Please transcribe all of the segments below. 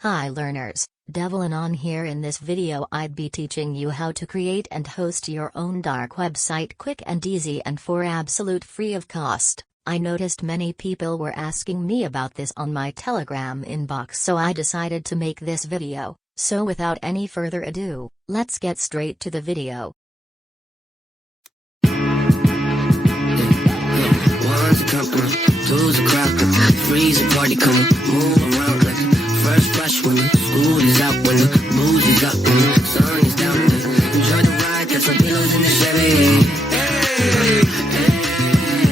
Hi learners, 𝗙𝗵𝗯 here. In this video I'd be teaching you how to create and host your own dark website quick and easy and for absolute free of cost. I noticed many people were asking me about this on my Telegram inbox, so I decided to make this video. So without any further ado, let's get straight to the video. One's a company, two's a crowd, three's a party coming, move around like first brush when the school is out, when the booze is up, when the sun is down. Enjoy the ride, got some pillows in the Chevy. Hey,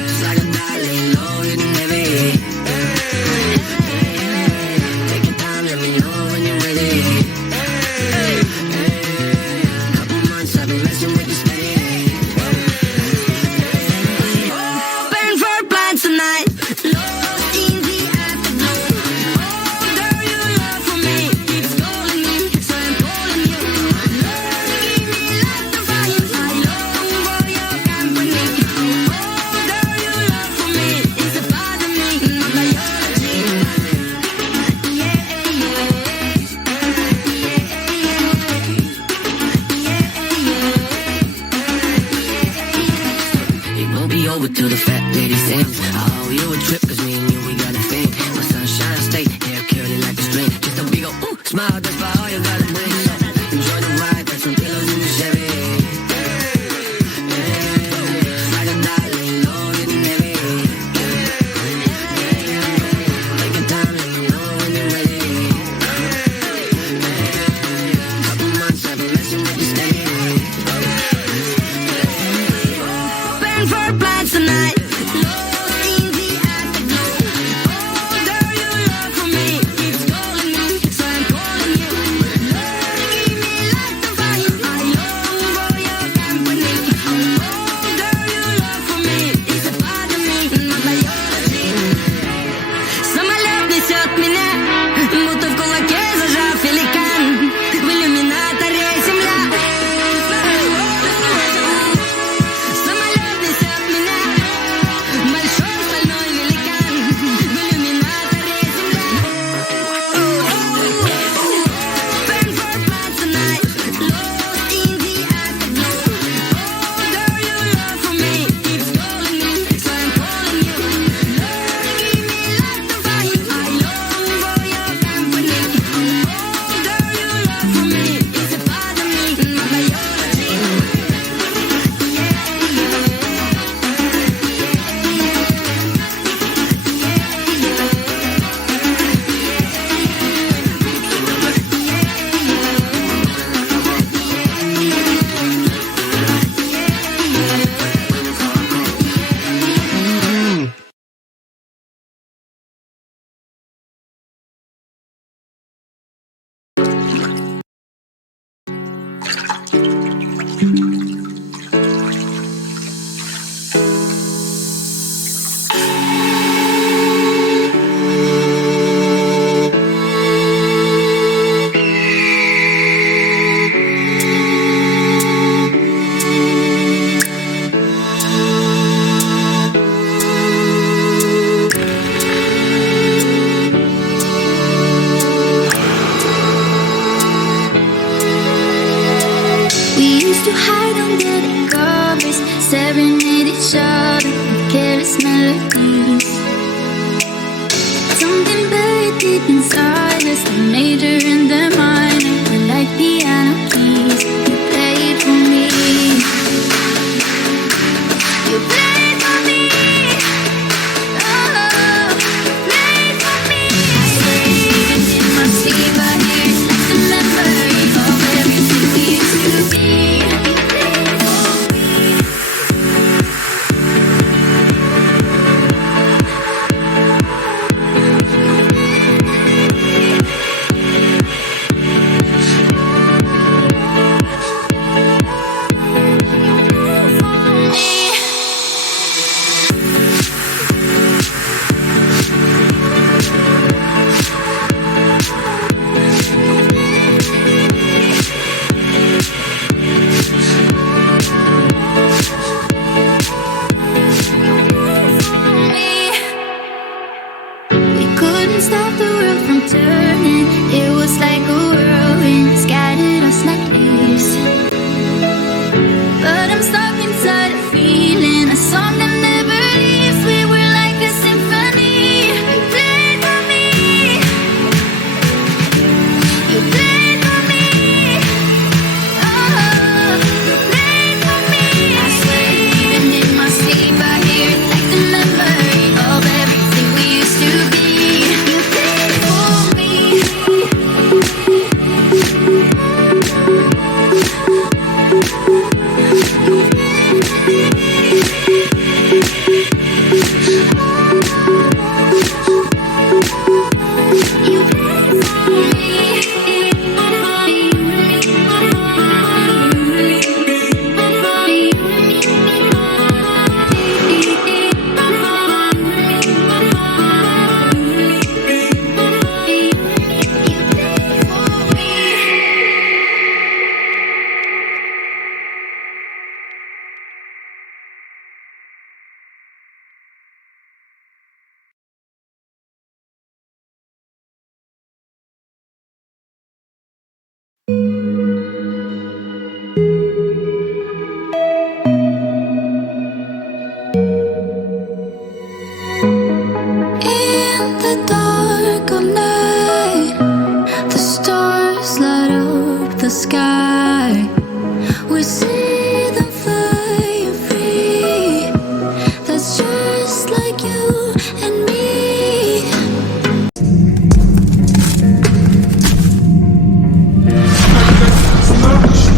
it's like a laying low, hitting heavy. Take your time, let me know when you're ready. Couple months I've been messing with you steady. Tonight, lost in the afterglow. Oh, girl, your love for me keeps calling me, so I'm calling you. Love, give me like the fire. I long for your company. Oh, girl, your love for me is a part of me, my biology. It won't be over till the fat lady sings. Oh, you a trip, cause me and you, we got a thing. My sunshine state, hair curly like a string. Just a big ol' ooh, smile, that's about all you gotta bring. So, enjoy the ride, got some pillows in the Chevy. It's like a laying low, hitting heavy. Take your time, let me know when you're ready. Couple months I've been messing with you steady. Open for plans tonight. Lost in the afterglow. Oh, girl, your love for me keeps calling me, so I'm calling you. Love, give me like the fire. I long for your company. Oh, girl, your love for me is a part of me, my biology. Самолет несет меня, будто в кулаке зажав великан. В иллюминаторе земля. Самолет несет меня, большой стальной великан. В иллюминаторе земля. Open for plans tonight, lost in the afterglow. Oh, girl, your love for me keeps calling me, so I'm calling you. Love, give me like the fire. I long for your company. Oh, girl, your love for me is a part of me, my biology. We used to hide under the covers, staring at each other with careless melodies. Something buried deep inside us, the major and the minor were like piano keys. You played for me. You played for me. Oh, you played for me. I swear even in my sleep I hear it's like a memory of everything we used to be. You played for me.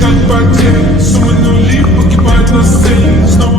𝗏𝗏𝗏, сумма нули, погибает на сцене. Снова